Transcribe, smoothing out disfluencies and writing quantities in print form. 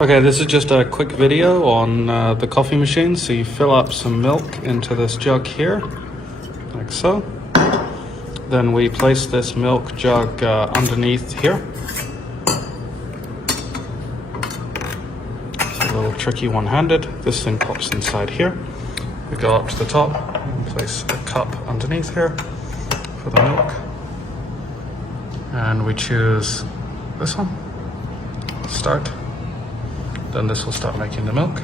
Okay, this is just a quick video on the coffee machine. So you fill up some milk into this jug here, like so. Then we place this milk jug underneath here. It's a little tricky one-handed. This thing pops inside here. We go up to the top and place a cup underneath here for the milk. And we choose this one, start. Then this will start making the milk.